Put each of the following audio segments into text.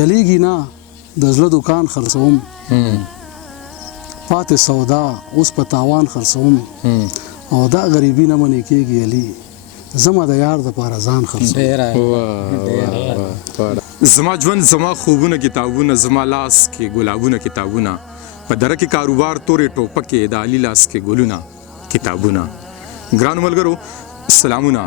چلیږي نه د زړه دکان خرڅوم پاتې سودا اوس په تاوان خرڅوم او دا غریبي نه منې کېږي علي زما د یار دپاره ځان خرڅوم زما ژوند زما خوبونه کتابونه زما لاس کې ګلابونه کتابونه په دره کې کاروبار تورې ټوپکې د علي لاس کې ګلونه کتابونه ګرانو ملګرو سلامونه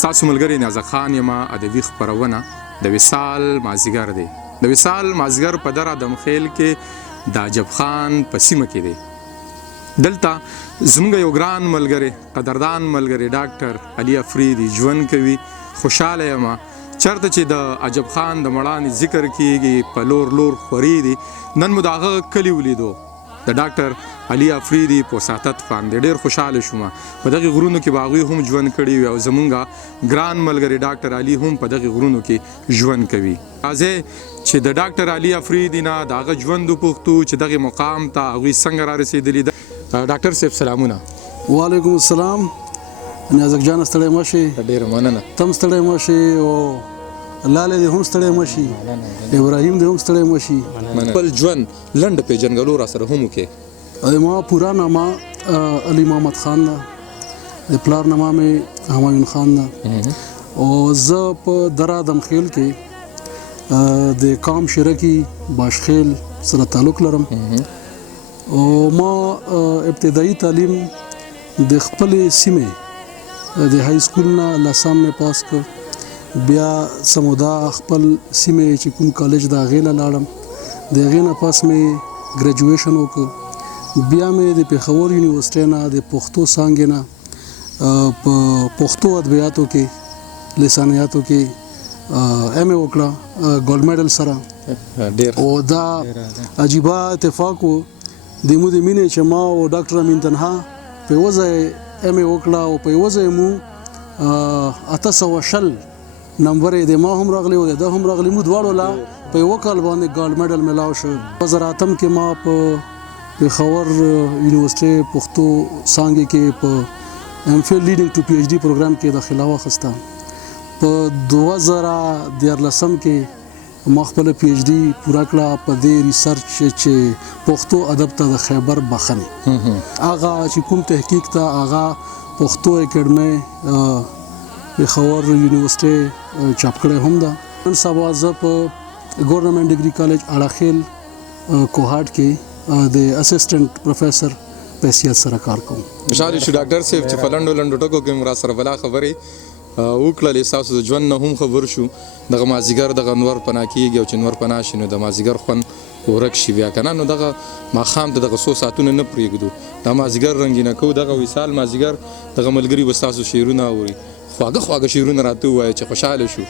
ستاسو ملګری نیازه خان یمه ادبي خپرونه د وصال مازدیګر دی د وصال مازدیګر په دره دمخیل کې د عجب خان په سیمه کې دی دلته زموږ یو ګران ملګری قدردان ملګری ډاکټر علي افریدي ژوند کوي خوشحاله یم چرته چې د عجب خان د مړانې ذکر کیږي په لور خوري دي نن مو د هغه کلي ولیدو د ډاکټر علي افریدي په ساتت باندې ډېر خوشحاله شوم په دغه غرونو کې به هغوی هم ژوند کړي وي او زمونږ ګران ملګری ډاکټر علي هم په دغه غرونو کې ژوند کوي راځئ چې د ډاکټر علي افریدي نه د هغه ژوند وپوښتو چې دغه مقام ته هغوی څنګه را رسېدلي ده ډاکټر صاحب سلامونه وعلیکم السلام نیازک جان ستړی مه شي ډېره مننه تم ستړی مه شي او لالی دې هم ستړی مه شي ابراهیم دې هم ستړی مه شي خپل ژوند لنډ پېژنګلو را سره هم وکړې ما پورا نامه علي محمد خان ده د پلار نامه مې همایون خان ده او زه په دره دمخیل کې د قام شرکي باشخیل سره تعلق لرم او ما ابتدایي تعلیم د خپلې سیمې د های سکول نه لسم مې پاس کړ بیا سمودا خپل سیمې چې کوم کالج د هغې نه لاړم د هغې نه پاس مې ګریجویشن وکړ بیا مې د پېښور یونیورسټۍ نه د پښتو څانګې نه په پښتو ادبیاتو کې لسانیاتو کې ایم اے وکړه ګولډ میډل سره او دا عجیبه اتفاق و د مو د مینې چې ما او ډاکټر امین تنها په یوه ځای ایم اے وکړه او په یوه ځای مو 820 نمبر یې د ما هم راغلی او د ده هم راغلی مو دواړو لا په یوه کال باندې ګولډ میډل میلاو شو 2008 کې ما په پېښور یونیورسټۍ پښتو څانګې کې په ایم فل لیډینګ ټو پی ایچ ډي پروګرام کې داخله واخیسته په 2014 کې ما خپله پی ایچ ډي پوره کړه په دې ریسرچ چې پښتو ادب ته د خیبر بخنې هغه چې کوم تحقیق ته هغه پښتو اکیډمۍ پېښور یونیورسټۍ چاپ کړی هم ده نن سبا زه په ګورنمنټ ډګري کالج اړخیل کوهاټ کې د اسسټنټ پروفیسر په حیثیت سره کار کوم خوشحاله شو ډاکټر صاحب چې په لنډو ټکو کې را سره بلا خبرې وکړلې ستاسو د ژوند نه هم خبر شو دغه مازدیګر دغه نور پناه کېږي او چې نور پناه شي نو د مازدیګر خوند ورک شي بیا که نه نو دغه ماښام ته دغه څو ساعتونه نه پرېږدو دا مازدیګر رنګینه کوو دغه وصال مازدیګر دغه ملګري به ستاسو شعرونه اوري خواږه شعرونه راته ووایه چې خوشحاله شو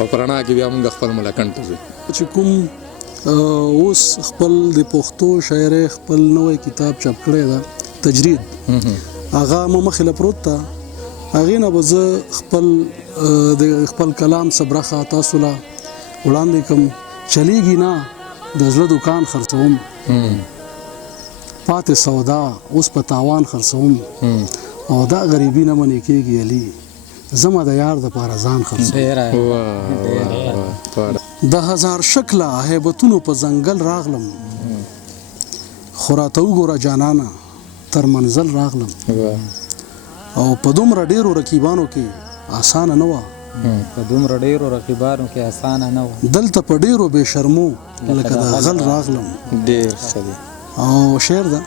او په رڼا کې بیا موږ خپل ملکنډ ته ځو چې کوم اوس خپل د پښتو شاعرۍ خپل نوی کتاب چاپ کړی ده تجرید هغه مو مخې له پروت ده هغې نه به زه خپل کلام څه برخه تاسو له وړاندې کړم چلیږي نه د زړه دکان خرڅوم پاتې سودا اوس په تاوان خرڅوم او دا غریبي نه منې کېږي علي زما د یار دپاره ځان خرڅوم د هزار شکله هیبتونو په ځنګل راغلم خو راته وګوره جانانه تر منزل راغلم او په دومره ډېرو رقیبانو کې اسانه نه وه دلته په ډېرو بې شرمو لکه د غل راغلم او شعر ده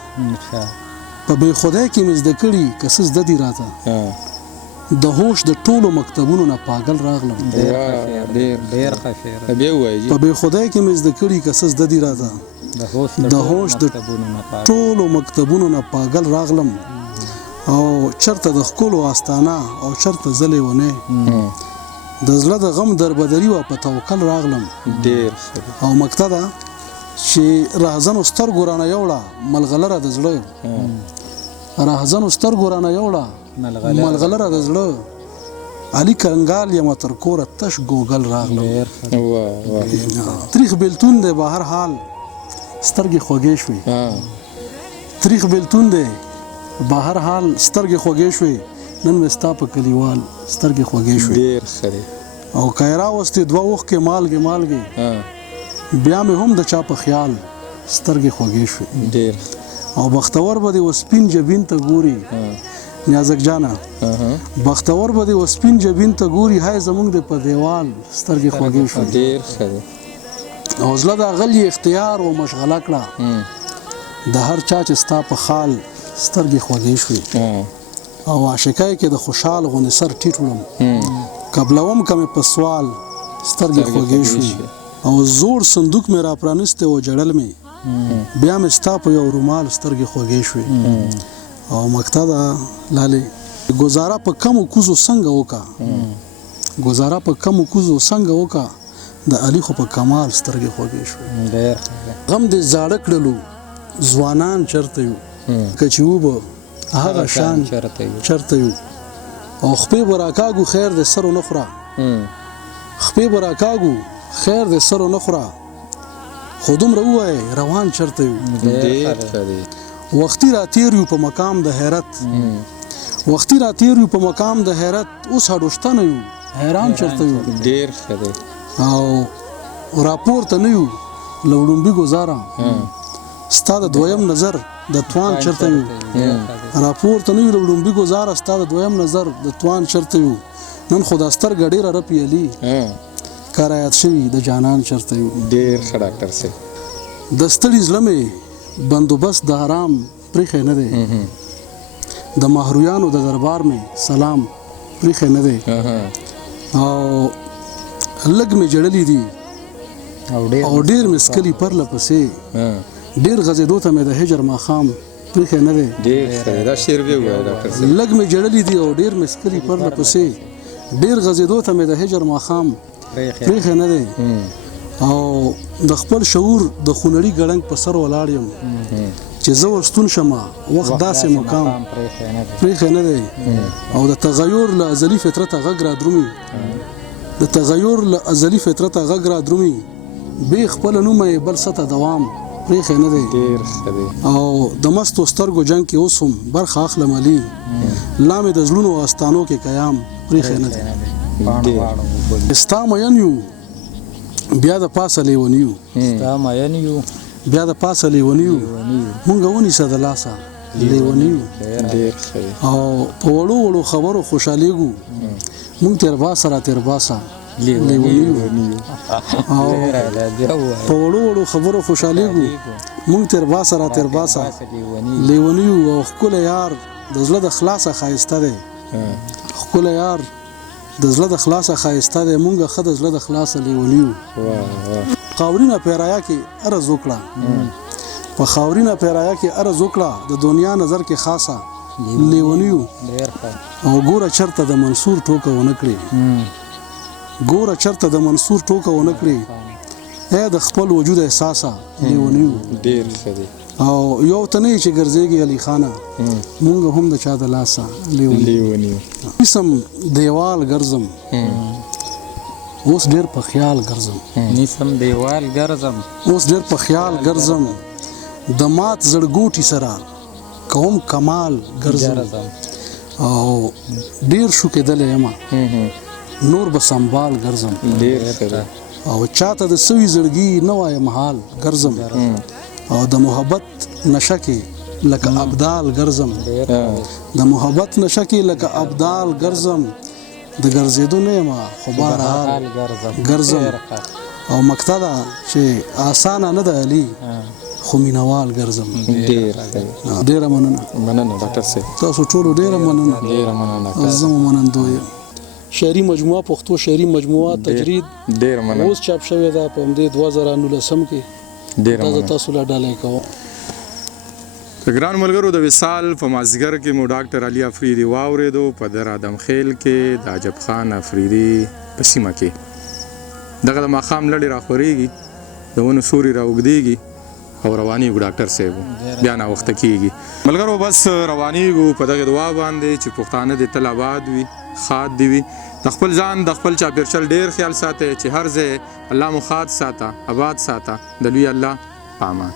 په بې خدای کې مې زده کړي که څه زده دي راته د هوش د ټولو مکتبونو نه پاگل راغلم په بې خدای کې مې زده کړي که څه زده دي راته د هوش د ټولو مکتبونو نه پاگل راغلم او چرته د ښکلو آستانه او چرته زه لیونی د زړه د غم دربدري وه په توکل راغلم او مکته ده چې راهزنو سترګو رانه یوړه ملغلره د زړه راهزنو سترګو رانه یوړه ملغلره د زړه علي کنګال یم تر کوره تش ګوګل راغلم تریخ بیلتون دی بهر حال سترګې خوږې شوې تریخ بیلتون دی بهر حال سترګې خوږې شوې نن مې ستا په کلیوال سترګې خوږې شوې او که یې راوستې دوه اوښکې مالګې بیا مې هم د چا په خیال سترګې خوږې شوې ډېر او بختور به دې وسپین جبین ته ګوري نیازک جانا بختور به دې وسپین جبین ته ګوري هاي زمونږ د په دیوال سترګې خوږې شوې ډېر ښه دی او زړه د غلی اختیار او مشغله کړه د هر چا چې ستا په خال سترګې خوږې شوې او عاشقای کې د خوشحال غوندې سر ټیټ وړم قبلوم کمې په سوال سترګې خوږې شوې او زوړ صندوق مې را پرانستی او جړل مې بیا مې ستا په یو رومال سترګې خوږې شوې او مقطع ده لالې ګزاره په کمو کوزو څنګه وکړه ګزاره په کمو کوزو څنګه وکړه د علي خو په کمال سترګې خوږې شوې غم دې زاړه کړلو ځوانان چرته یو که چې وبه هغه شان چرته یو او خپې به راکاږو خیر دې سر ونه خوره خپې به راکاږو خیر دې سر ونه خوره خو دومره ووایې روان چرته یو وختي را تیر یو په مقام د حیرت وختي را تیر یو په مقام د حیرت اوس هډوشته نه یو حیران چرته یو ډېر ښه دی او راپورته نه یو له وړومبي ګزاره ستا د دویم نظر د توان چرته یو راپورته نه یو له وړومبي ګزاره ستا د دویم نظر د توان چرته یو نن خو دا سترګه ډېره رپیلي کارایات شوي د جانان چرته یو ډېر ښه ډاکټر صاحب د ستړي زړه مې بندوبست د حرام پریښی نه دی د مهرویانو د دربار مې سلام پریښی نه دی او لږ مې جړلي دي او ډېر مې سکلي پرله پسې ډېر غځېدو ته مې د هجر ماښام پریښی نه دی ډېر ښه دی دا شعر بیا ووایه ډاکټر صاحب لږ مې جړلي دي او ډېر مې سکلي پرله پسې ډېر غځېدو ته مې د هجر ماښام پریښی نه دی او د خپل شعور د خونړي ګړنګ په سر ولاړ یم چې زه ورستون شمه وخت داسې مقام پریښی نه دی او د تغیر له ازلي فطرته غږ را درومي د تغیر له ازلي فطرته غږ را درومي بې خپله نومه یې بل څه ته دوام پریښی نه دی او د مستو سترګو جنګ کې اوس هم برخه اخلم علي لا مې د زړونو آستانو کې قیام پریښی نه دی ستا مین یو بیا د پاسه لیونیو بیا د پاسه لیونیو مونږ ونیسه د لاسه لیونیو او په وړو وړو خبرو خوشحالیږو مونږ تیر باسه را تیر باسه لیونیو او په وړو وړو خبرو خوشحالیږو مونږ تیر باسه را تیر باسه لیونیو او ښکلی یار د زړه د خلاصه ښایسته دی ښکلی یار د زړه د خلاصه ښایسته دی مونږ ښه د زړه د خلاصه لیونیو خاورینه پیرایا کې عرض وکړه په خاورینه پیرایا کې عرض وکړه د دنیا نظر کې خاصه لیونیو او ګوره چرته د منصور ټوکه ونه کړي ګوره چرته د منصور ټوکه ونه کړي ای د خپل وجود احساسه لیونیو ډېر ښه دی او یو ته نه چې ګرځېږي علي خانه مونږ هم د چا د لاسه لیونیو نیسم دیوال ګرځم اوس ډېر په خیال ګرځم اوس ډېر په خیال ګرځم د مات زړګوټي سره کوم کمال ګرځم او ډېر شو کېدلی یم نور به سنبال ګرځم او چاته د سوي زړګي نه وایم حال ګرځم او د محبت نشه کې لکه ابدال ګرځم د محبت نشه کې لکه ابدال ګرځم د ګرځېدو نه یم خو بهرحال ګرځم او مقطع ده چې اسانه نه ده علي خو مینوال ګرځم ډېره مننه ډاکټر صاحب تاسو ټولو ډېره مننه زه مو منندو یم شعري مجموعه پښتو شعري مجموعه تجرید اوس چاپ شوې ده په همدې 2019 کې دا تاسو له ډالۍ کوم ګران ملګرو د وصال په مازدیګر کې مو ډاکټر علي افریدي واورېدو په در ادم خیل کې د عجب خان افریدي په سیمه کې دغه د ماښام لړې راخورېږي د ونو سوري راوږدېږي او روانېږو ډاکټر صاحب بیا ناوخته کېږي ملګرو بس روانېږو په دغه دعا باندې چې پښتانه دې تل آباد وي ښاد دې وي د خپل ځان د خپل چاپېرچل ډېر خیال ساتئ چې هر ځای الله مو ښاد ساته آباد ساته د لوی الله په امان